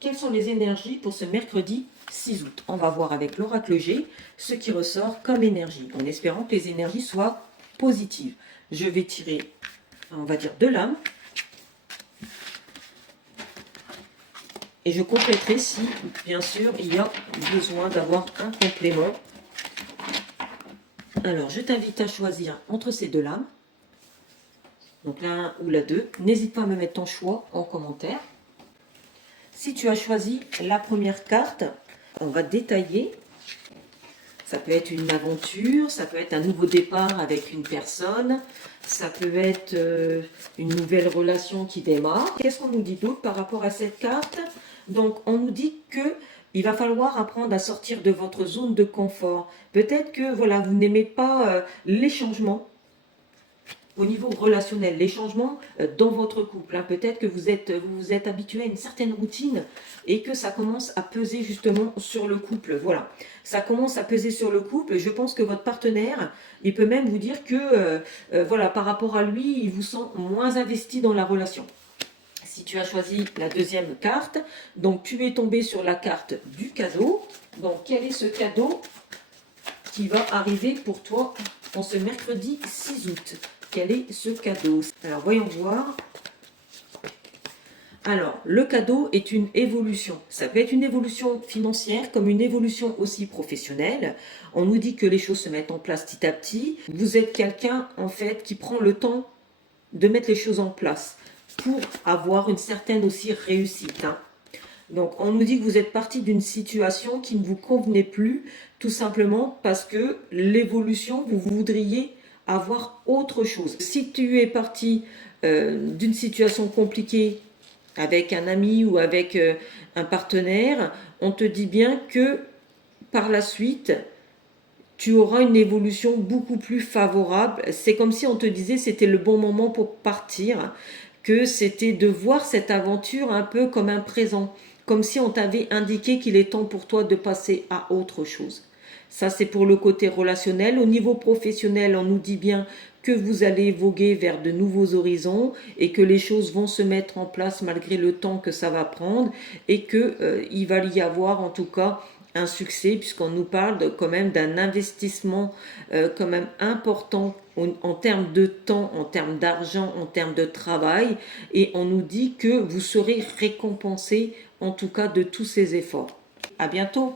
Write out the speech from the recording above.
quelles sont les énergies pour ce mercredi 6 août? On va voir avec l'oracle G ce qui ressort comme énergie, en espérant que les énergies soient positives. Je vais tirer, on va dire, 2 lames. Et je compléterai si, bien sûr, il y a besoin d'avoir un complément. Alors, je t'invite à choisir entre ces 2 lames. Donc la 1 ou la 2. N'hésite pas à me mettre ton choix en commentaire. Si tu as choisi la première carte, on va détailler. Ça peut être une aventure, ça peut être un nouveau départ avec une personne, ça peut être une nouvelle relation qui démarre. Qu'est-ce qu'on nous dit d'autre par rapport à cette carte? Donc, on nous dit que il va falloir apprendre à sortir de votre zone de confort. Peut-être que voilà, vous n'aimez pas les changements au niveau relationnel, les changements dans votre couple. Hein. Peut-être que vous vous êtes habitué à une certaine routine et que ça commence à peser justement sur le couple. Voilà, ça commence à peser sur le couple. Je pense que votre partenaire, il peut même vous dire que voilà, par rapport à lui, il vous sent moins investi dans la relation. Si tu as choisi la deuxième carte, donc tu es tombé sur la carte du cadeau. Donc quel est ce cadeau qui va arriver pour toi en ce mercredi 6 août? Quel est ce cadeau? Alors, voyons voir. Alors, le cadeau est une évolution. Ça peut être une évolution financière comme une évolution aussi professionnelle. On nous dit que les choses se mettent en place petit à petit. Vous êtes quelqu'un, en fait, qui prend le temps de mettre les choses en place pour avoir une certaine aussi réussite. Hein. Donc, on nous dit que vous êtes parti d'une situation qui ne vous convenait plus, tout simplement parce que l'évolution, vous voudriez avoir autre chose. Si tu es parti d'une situation compliquée avec un ami ou avec un partenaire, on te dit bien que par la suite, tu auras une évolution beaucoup plus favorable. C'est comme si on te disait c'était le bon moment pour partir, que c'était de voir cette aventure un peu comme un présent, comme si on t'avait indiqué qu'il est temps pour toi de passer à autre chose. Ça, c'est pour le côté relationnel. Au niveau professionnel, on nous dit bien que vous allez voguer vers de nouveaux horizons et que les choses vont se mettre en place malgré le temps que ça va prendre et qu'il va y avoir en tout cas un succès puisqu'on nous parle quand même d'un investissement quand même important en termes de temps, en termes d'argent, en termes de travail et on nous dit que vous serez récompensé en tout cas de tous ces efforts. À bientôt!